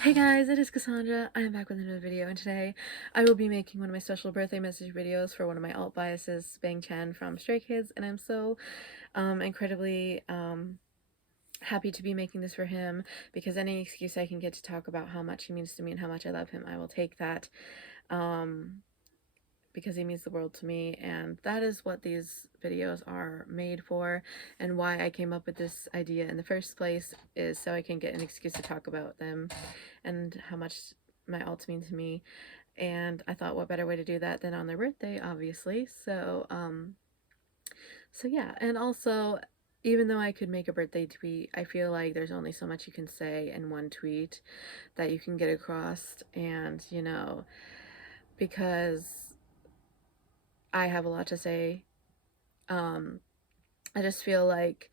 Hey guys, it is Cassandra. I am back with another video, and today I will be making one of my special birthday message videos for one of my alt biases, Bang Chan from Stray Kids, and I'm so incredibly happy to be making this for him because any excuse I can get to talk about how much he means to me and how much I love him, I will take that. Because he means the world to me, and that is what these videos are made for, and why I came up with this idea in the first place is so I can get an excuse to talk about them and how much my alts mean to me. And I thought, what better way to do that than on their birthday, obviously. So yeah, and also, even though I could make a birthday tweet, I feel like there's only so much you can say in one tweet that you can get across, and because I have a lot to say. Um, I just feel like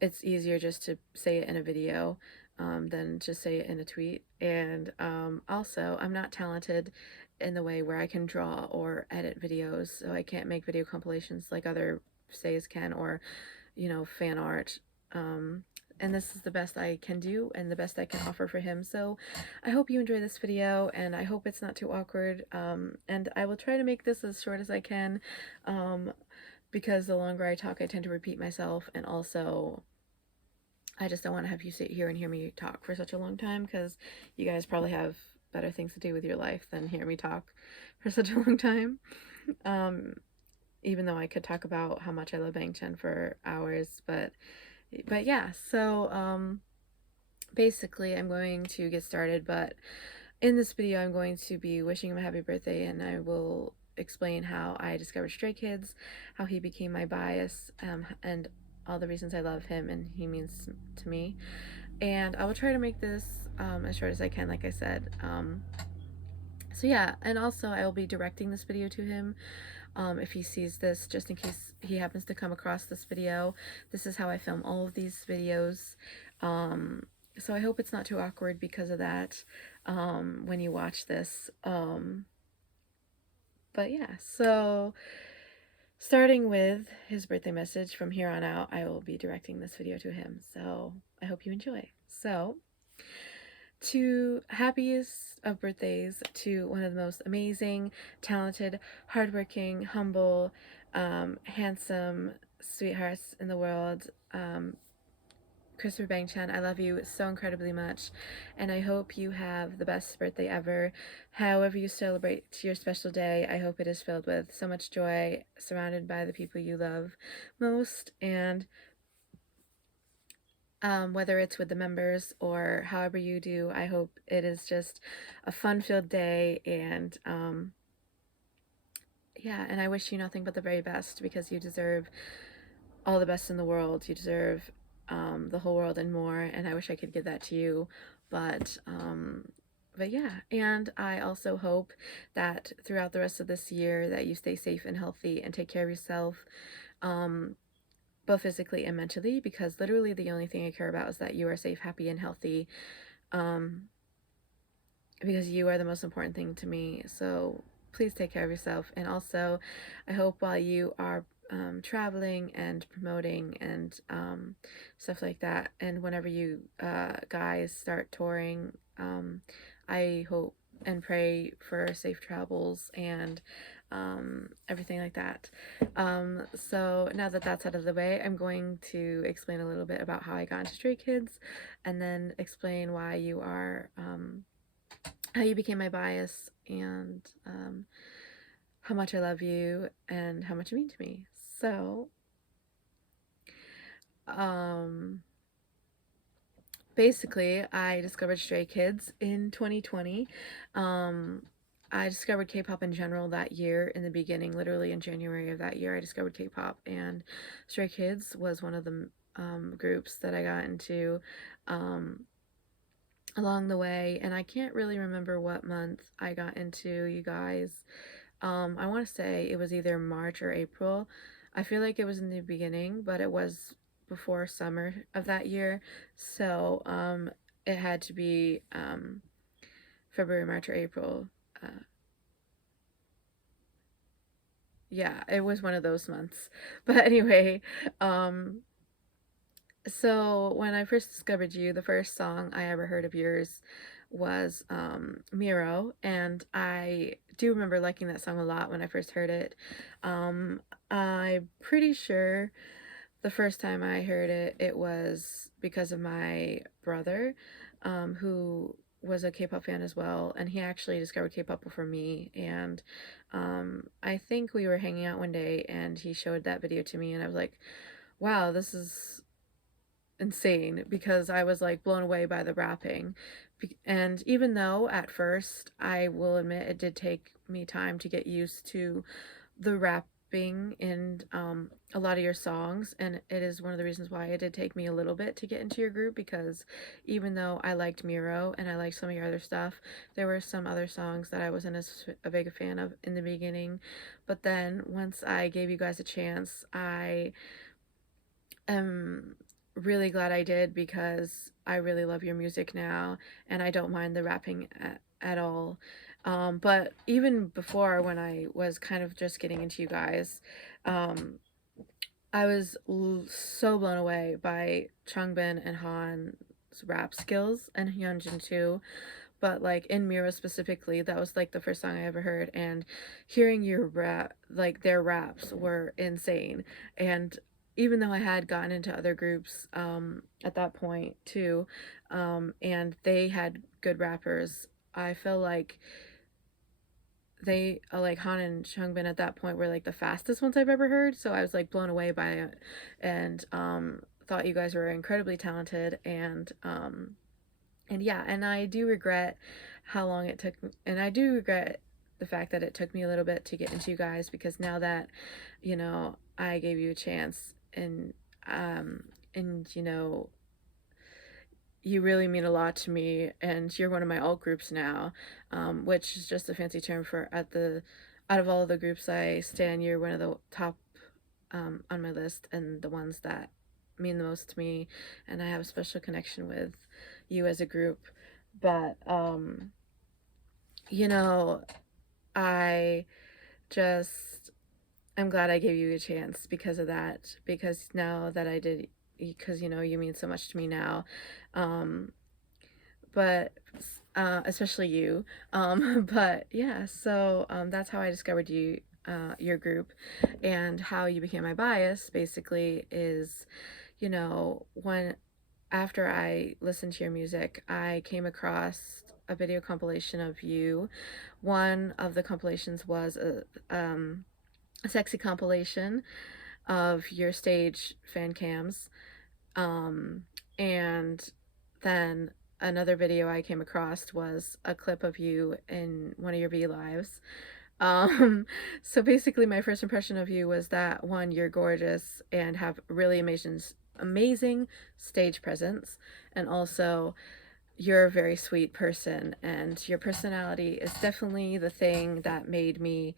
it's easier just to say it in a video than just say it in a tweet. And also, I'm not talented in the way where I can draw or edit videos, so I can't make video compilations like other says can, or fan art. And this is the best I can do and the best I can offer for him. So I hope you enjoy this video, and I hope it's not too awkward. And I will try to make this as short as I can, because the longer I talk, I tend to repeat myself, and also I just don't want to have you sit here and hear me talk for such a long time, because you guys probably have better things to do with your life than hear me talk for such a long time. Um, Even though I could talk about how much I love Bang Chen for hours, but yeah. So basically, I'm going to get started. But in this video, I'm going to be wishing him a happy birthday, and I will explain how I discovered Stray Kids, how he became my bias, and all the reasons I love him and he means to me. And I will try to make this as short as I can, like I said. So yeah, and also I will be directing this video to him if he sees this, just in case he happens to come across this video. This is how I film all of these videos. So I hope it's not too awkward because of that when you watch this. But yeah, so starting with his birthday message, from here on out, I will be directing this video to him. So I hope you enjoy. So, to happiest of birthdays to one of the most amazing, talented, hardworking, humble, handsome sweethearts in the world, Christopher Bang Chan, I love you so incredibly much, and I hope you have the best birthday ever. However you celebrate your special day, I hope it is filled with so much joy, surrounded by the people you love most, and whether it's with the members or however you do, I hope it is just a fun-filled day. And yeah, and I wish you nothing but the very best, because you deserve all the best in the world. You deserve the whole world and more, and I wish I could give that to you. But yeah, and I also hope that throughout the rest of this year that you stay safe and healthy and take care of yourself. Both physically and mentally, because literally the only thing I care about is that you are safe, happy, and healthy, um, because you are the most important thing to me. So please take care of yourself. And also, I hope while you are traveling and promoting and stuff like that, and whenever you guys start touring, I hope and pray for safe travels and everything like that. So now that that's out of the way, I'm going to explain a little bit about how I got into Stray Kids, and then explain why you are how you became my bias, and how much I love you and how much you mean to me. So, um, basically, I discovered Stray Kids in 2020. Um, I discovered K-pop in general that year in the beginning, literally in January of that year. I discovered K-pop, and Stray Kids was one of the groups that I got into um, along the way. And I can't really remember what month I got into you guys. I want to say it was either March or April. I feel like it was in the beginning, but it was before summer of that year. So it had to be February, March, or April. Uh, yeah, it was one of those months. But anyway, um, So when I first discovered you, the first song I ever heard of yours was Miro, and I do remember liking that song a lot when I first heard it. Um, I'm pretty sure the first time I heard it, it was because of my brother, who was a K-pop fan as well, and he actually discovered K-pop before me. And I think we were hanging out one day, and he showed that video to me, and I was like, "Wow, this is insane," because I was like blown away by the rapping. And even though at first I will admit it did take me time to get used to the rapping in a lot of your songs, and it is one of the reasons why it did take me a little bit to get into your group, because even though I liked Miro and I liked some of your other stuff, there were some other songs that I wasn't as a big a fan of in the beginning. But then once I gave you guys a chance, I am really glad I did, because I really love your music now and I don't mind the rapping at all. But even before, when I was kind of just getting into you guys, um, I was so blown away by Changbin and Han's rap skills, and Hyunjin too. But like in Mira specifically, that was like the first song I ever heard, and hearing your rap, like their raps were insane. And even though I had gotten into other groups at that point too, and they had good rappers, I feel like they like Han and Changbin at that point were like the fastest ones I've ever heard. So I was like blown away by it, and thought you guys were incredibly talented. And yeah, and I do regret how long it took me, and I do regret the fact that it took me a little bit to get into you guys, because now that, I gave you a chance, um and you really mean a lot to me, and you're one of my alt groups now, which is just a fancy term for out of all of the groups I stand, you're one of the top on my list, and the ones that mean the most to me, and I have a special connection with you as a group. But you know, I just I'm glad I gave you a chance because of that. Because now that I did, because you mean so much to me now. Um, but especially you. But yeah, so that's how I discovered your group, and how you became my bias. Basically, is when after I listened to your music, I came across a video compilation of you. One of the compilations was a sexy compilation of your stage fan cams. Um, and then another video I came across was a clip of you in one of your V lives. Um, so basically, my first impression of you was that one, you're gorgeous and have really amazing stage presence, and also you're a very sweet person, and your personality is definitely the thing that made me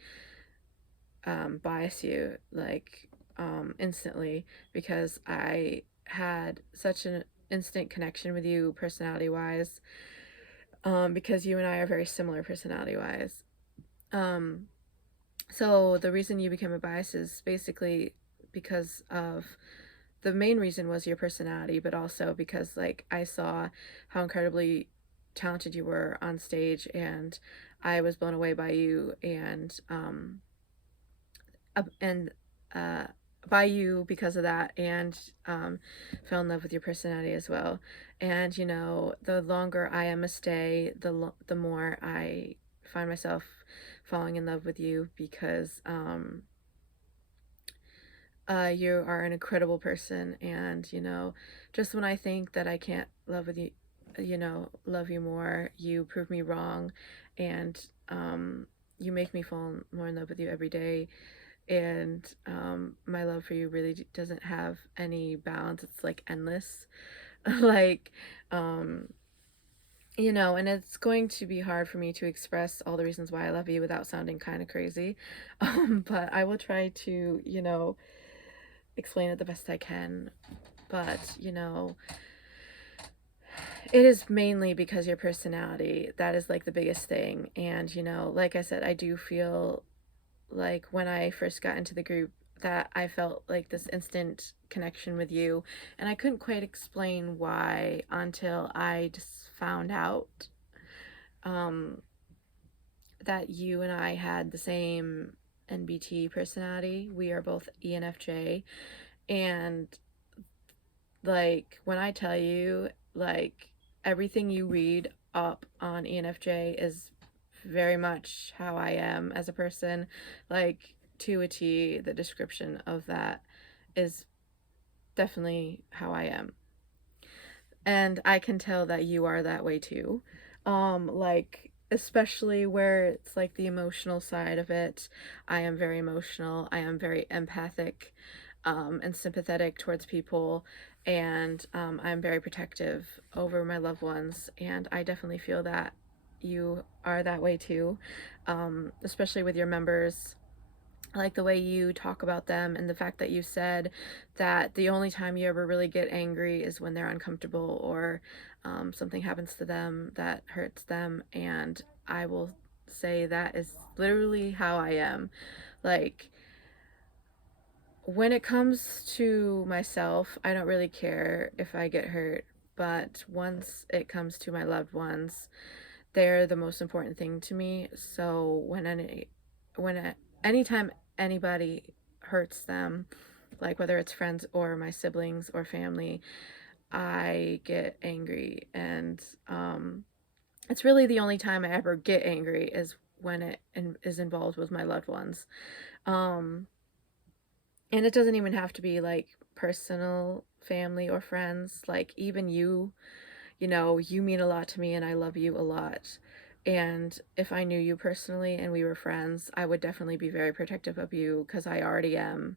bias you like instantly, because I had such an instant connection with you personality wise, because you and I are very similar personality wise. Um, so the reason you became a bias is basically because of the main reason was your personality, but also because like I saw how incredibly talented you were on stage, and I was blown away by you, and uh, by you because of that, and fell in love with your personality as well. And the longer I am a stay, the more I find myself falling in love with you, because you are an incredible person, and just when I think that I can't love you more, you prove me wrong, and you make me fall more in love with you every day. And my love for you really doesn't have any bounds. It's like endless. Like, um and it's going to be hard for me to express all the reasons why I love you without sounding kind of crazy. But I will try to explain it the best I can. But it is mainly because your personality, that is like the biggest thing. And like I said, I do feel like when I first got into the group, that I felt like this instant connection with you, and I couldn't quite explain why until I just found out um, that you and I had the same NBT personality. We are both ENFJ, and like when I tell you, like everything you read up on ENFJ is very much how I am as a person, like to a T, the description of that is definitely how I am. And I can tell that you are that way too. Like especially where it's like the emotional side of it. I am very emotional. I am very empathic and sympathetic towards people, and I'm very protective over my loved ones, and I definitely feel that you are that way too, especially with your members. I like the way you talk about them and the fact that you said that the only time you ever really get angry is when they're uncomfortable or something happens to them that hurts them. And I will say that is literally how I am. Like, when it comes to myself, I don't really care if I get hurt. But once it comes to my loved ones, they're the most important thing to me. So anytime anybody hurts them, like whether it's friends or my siblings or family, I get angry, and it's really the only time I ever get angry is when is involved with my loved ones. Um, and it doesn't even have to be like personal family or friends. Like even you know, you mean a lot to me and I love you a lot. And if I knew you personally and we were friends, I would definitely be very protective of you because I already am.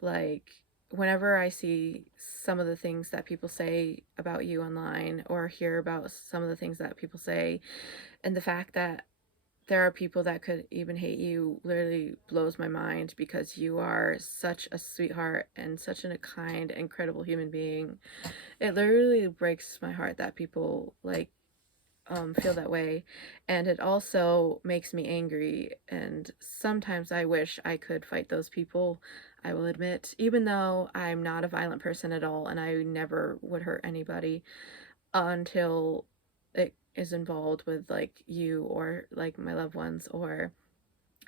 Like, whenever I see some of the things that people say about you online or hear about some of the things that people say, and the fact that there are people that could even hate you literally blows my mind because you are such a sweetheart and such a kind, incredible human being. It literally breaks my heart that people like feel that way, and it also makes me angry. And sometimes I wish I could fight those people. I will admit, even though I'm not a violent person at all, and I never would hurt anybody until it is involved with like you or like my loved ones or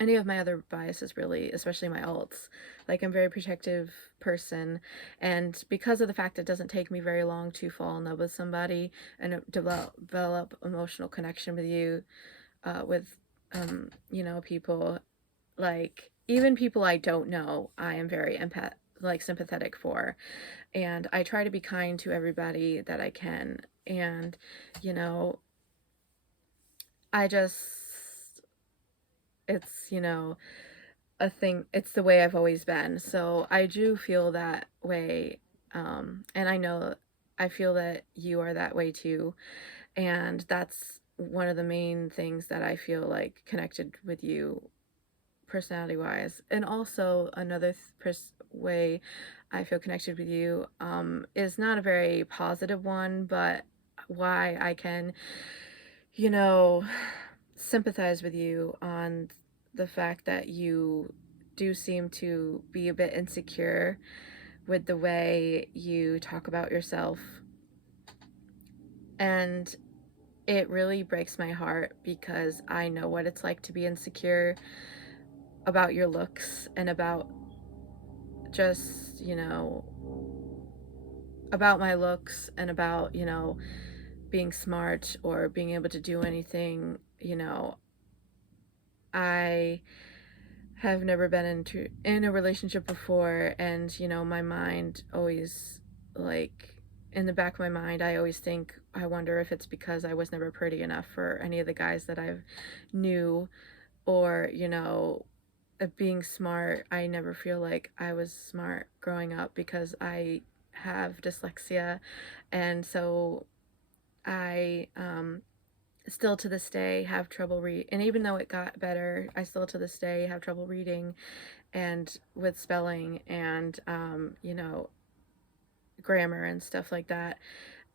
any of my other biases really, especially my alts. Like I'm a very protective person, and because of the fact it doesn't take me very long to fall in love with somebody and develop emotional connection with you, with you know, people, like even people I don't know, I am very like sympathetic for, and I try to be kind to everybody that I can. And you know, I just, it's, you know, a thing. It's the way I've always been. So I do feel that way. And I know I feel that you are that way too. And that's one of the main things that I feel like connected with you personality wise. And also another way I feel connected with you is not a very positive one, but why I can, you know, sympathize with you on the fact that you do seem to be a bit insecure with the way you talk about yourself. And it really breaks my heart because I know what it's like to be insecure about your looks and about just, you know, about my looks and about, you know, being smart or being able to do anything, you know. I have never been in a relationship before, and you know my mind always, like, in the back of my mind I always think, I wonder if it's because I was never pretty enough for any of the guys that I've knew, or you know, being smart. I never feel like I was smart growing up because I have dyslexia, and so I still to this day have trouble and even though it got better, I still to this day have trouble reading and with spelling and you know, grammar and stuff like that.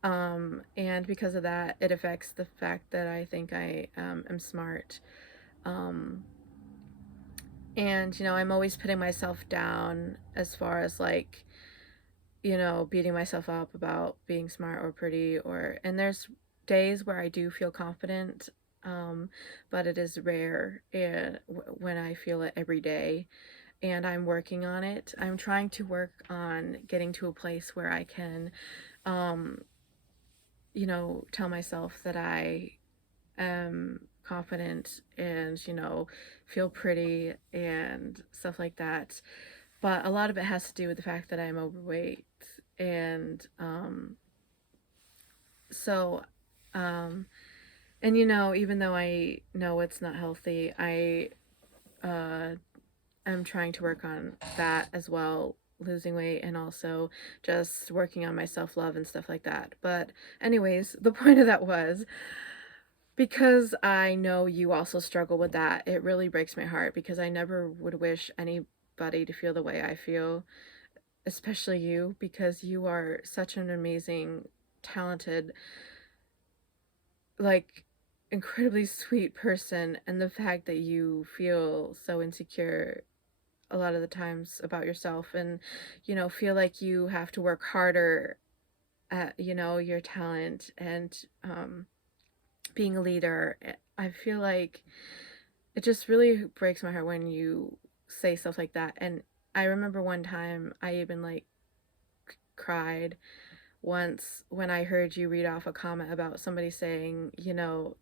And because of that, it affects the fact that I think I am smart. Um, And, I'm always putting myself down as far as like, beating myself up about being smart or pretty and there's days where I do feel confident, um, but it is rare and when I feel it every day, and I'm working on it. I'm trying to work on getting to a place where I can, um, tell myself that I confident and feel pretty and stuff like that, but a lot of it has to do with the fact that I'm overweight. And so um and even though I know it's not healthy, I uh am trying to work on that as well, losing weight, and also just working on my self-love and stuff like that. But anyways, the point of that was because I know you also struggle with that. It really breaks my heart because I never would wish anybody to feel the way I feel, especially you, because you are such an amazing, talented, like, incredibly sweet person. And the fact that you feel so insecure a lot of the times about yourself and, feel like you have to work harder at, your talent and being a leader. I feel like it just really breaks my heart when you say stuff like that. And I remember one time I even like cried once when I heard you read off a comment about somebody saying,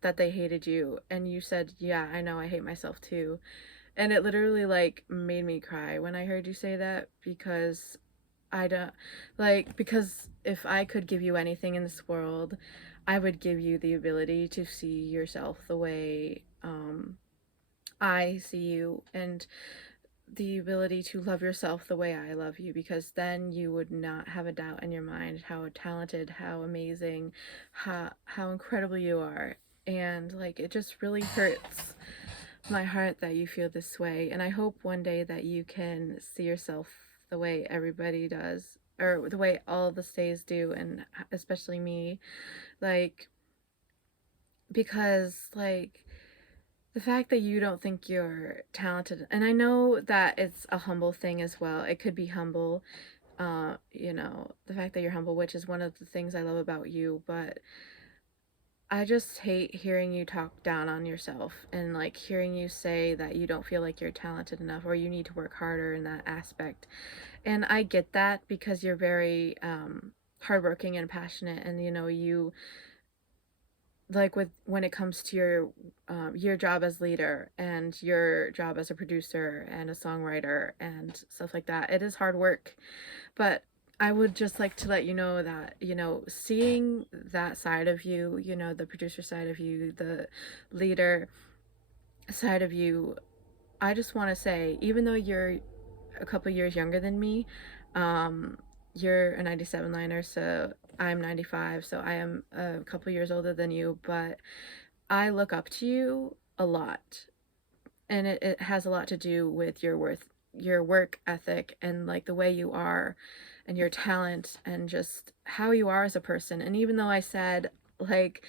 that they hated you. And you said, "Yeah, I know, I hate myself too." And it literally like made me cry when I heard you say that because I don't because if I could give you anything in this world, I would give you the ability to see yourself the way I see you, and the ability to love yourself the way I love you, because then you would not have a doubt in your mind how talented, how amazing, how incredible you are. And like it just really hurts my heart that you feel this way. And I hope one day that you can see yourself the way everybody does, or the way all the stays do, and especially me. Like, because like the fact that you don't think you're talented, and I know that it's a humble thing as well. It could be humble, the fact that you're humble, which is one of the things I love about you, but I just hate hearing you talk down on yourself and like hearing you say that you don't feel like you're talented enough or you need to work harder in that aspect. And I get that because you're very hardworking and passionate, and you like with when it comes to your job as leader and your job as a producer and a songwriter and stuff like that, it is hard work. But I would just like to let you know that, seeing that side of you, the producer side of you, the leader side of you, I just want to say, even though you're a couple years younger than me, um, you're a 97 liner, so I'm 95, so I am a couple years older than you, but I look up to you a lot. And it has a lot to do with your work ethic and like the way you are and your talent and just how you are as a person. And even though I said like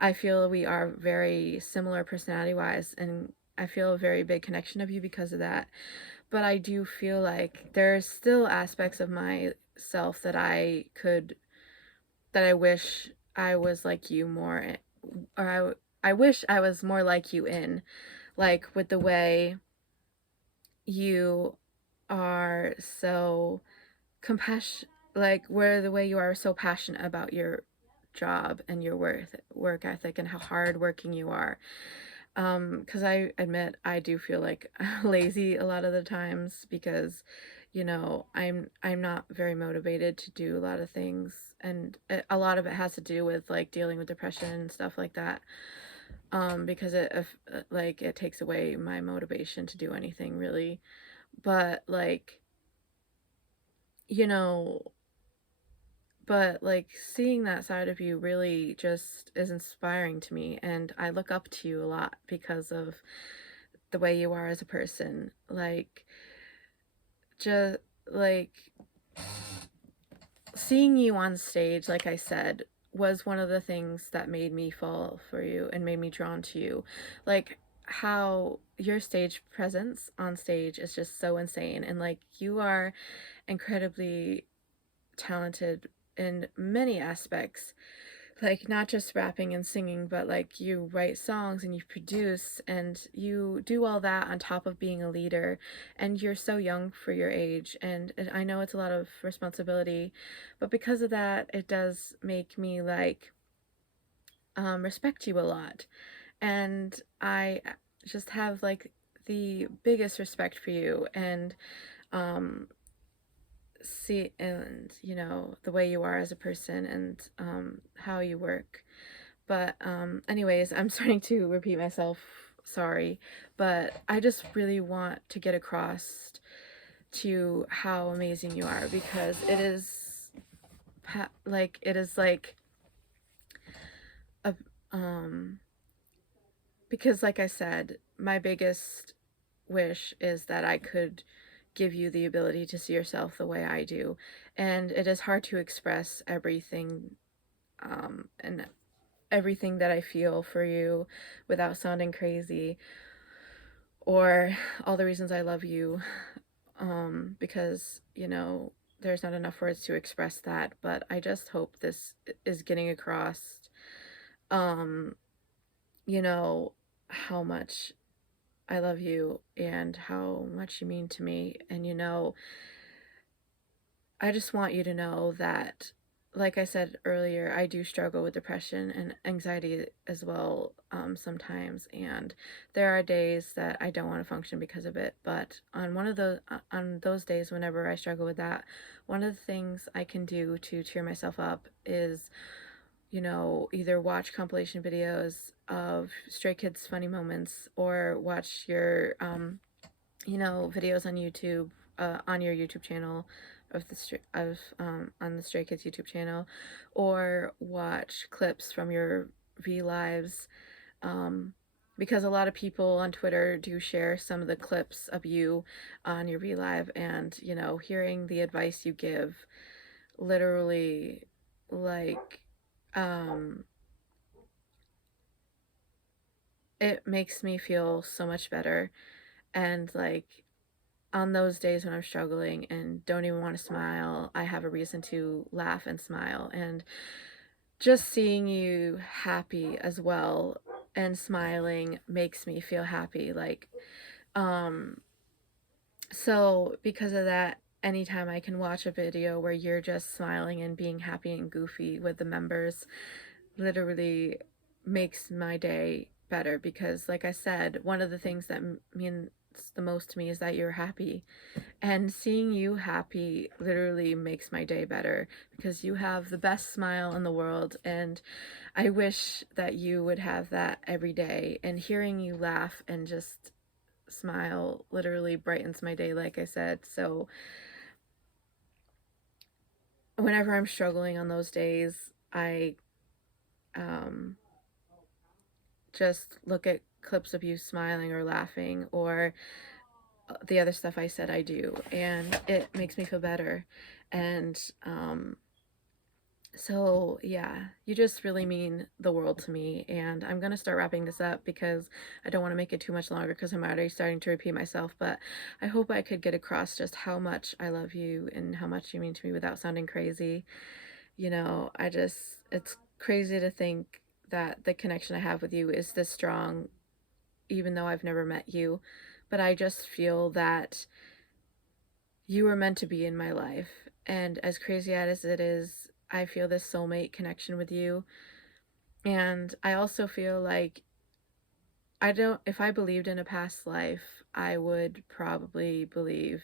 I feel we are very similar personality wise, and I feel a very big connection of you because of that, but I do feel like there's still aspects of myself that I wish I was like you more, or I wish I was more like you in, like with the way you are so compassion like where the way you are so passionate about your job and your work ethic and how hard working you are. Because I admit I do feel like lazy a lot of the times because I'm not very motivated to do a lot of things, and a lot of it has to do with like dealing with depression and stuff like that. Because like it takes away my motivation to do anything really. But like, you know, but like seeing that side of you really just is inspiring to me, and I look up to you a lot because of the way you are as a person. Like just like seeing you on stage, like I said, was one of the things that made me fall for you and made me drawn to you. Like how your stage presence on stage is just so insane, and like you are incredibly talented in many aspects, like not just rapping and singing, but like you write songs and you produce and you do all that on top of being a leader, and you're so young for your age, and I know it's a lot of responsibility, but because of that it does make me like respect you a lot, and I just have like the biggest respect for you, and um see, and you know the way you are as a person, and how you work. But anyways, I'm starting to repeat myself, sorry, but I just really want to get across to how amazing you are, because it is like it is like a because like I said, my biggest wish is that I could give you the ability to see yourself the way I do. And it is hard to express everything, and everything that I feel for you without sounding crazy, or all the reasons I love you, because, you know, there's not enough words to express that, but I just hope this is getting across, um, you know, how much I love you and how much you mean to me. And, you know, I just want you to know that, like I said earlier, I do struggle with depression and anxiety as well, sometimes. And there are days that I don't want to function because of it. But on those days, whenever I struggle with that, one of the things I can do to cheer myself up is, you know, either watch compilation videos of Stray Kids funny moments, or watch your you know, videos on YouTube, on your YouTube channel, of on the Stray Kids YouTube channel, or watch clips from your V lives, um, because a lot of people on Twitter do share some of the clips of you on your V live, and you know, hearing the advice you give, literally, like, um, it makes me feel so much better, and like on those days when I'm struggling and don't even want to smile, I have a reason to laugh and smile. And just seeing you happy as well and smiling makes me feel happy. Like, um, so because of that, anytime I can watch a video where you're just smiling and being happy and goofy with the members, literally makes my day better, because like I said, one of the things that means the most to me is that you're happy, and seeing you happy literally makes my day better, because you have the best smile in the world, and I wish that you would have that every day, and hearing you laugh and just smile literally brightens my day, like I said. So whenever I'm struggling on those days, I um just look at clips of you smiling or laughing, or the other stuff I said I do, and it makes me feel better. And so yeah, you just really mean the world to me, and I'm gonna start wrapping this up because I don't want to make it too much longer, because I'm already starting to repeat myself. But I hope I could get across just how much I love you and how much you mean to me without sounding crazy. You know, it's crazy to think that the connection I have with you is this strong, even though I've never met you. But I just feel that you were meant to be in my life. And as crazy as it is, I feel this soulmate connection with you. And I also feel like if I believed in a past life, I would probably believe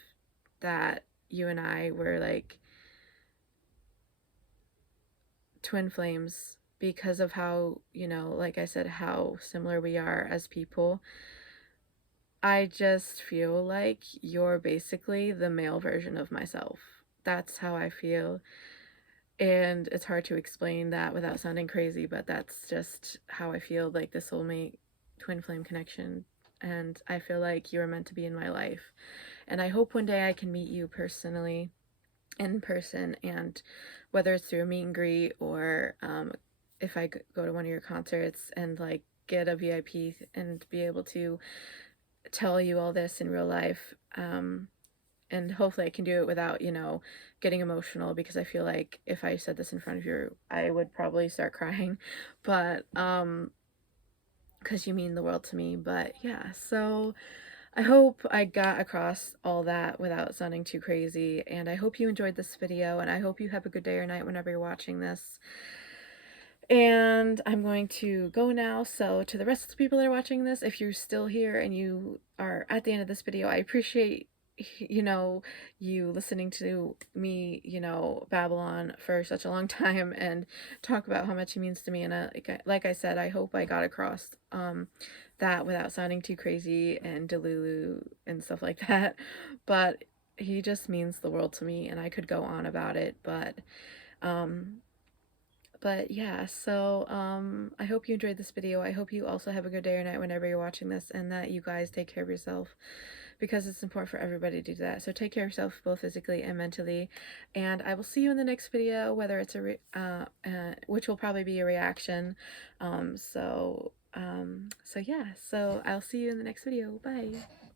that you and I were like twin flames, because of how, you know, like I said, how similar we are as people. I just feel like you're basically the male version of myself. That's how I feel. And it's hard to explain that without sounding crazy, but that's just how I feel, like the soulmate twin flame connection. And I feel like you were meant to be in my life. And I hope one day I can meet you personally, in person, and whether it's through a meet and greet, or if I go to one of your concerts and like get a VIP and be able to tell you all this in real life. And hopefully I can do it without, you know, getting emotional, because I feel like if I said this in front of you, I would probably start crying. But, because you mean the world to me. But yeah, so I hope I got across all that without sounding too crazy, and I hope you enjoyed this video, and I hope you have a good day or night whenever you're watching this. And I'm going to go now, so to the rest of the people that are watching this, if you're still here and you are at the end of this video, I appreciate, you know, you listening to me, you know, babble on for such a long time and talk about how much he means to me. And like I said, I hope I got across that without sounding too crazy and delulu and stuff like that. But he just means the world to me, and I could go on about it, um but yeah, so I hope you enjoyed this video. I hope you also have a good day or night whenever you're watching this, and that you guys take care of yourself, because it's important for everybody to do that. So take care of yourself both physically and mentally, and I will see you in the next video, whether it's which will probably be a reaction. So yeah, so I'll see you in the next video. Bye.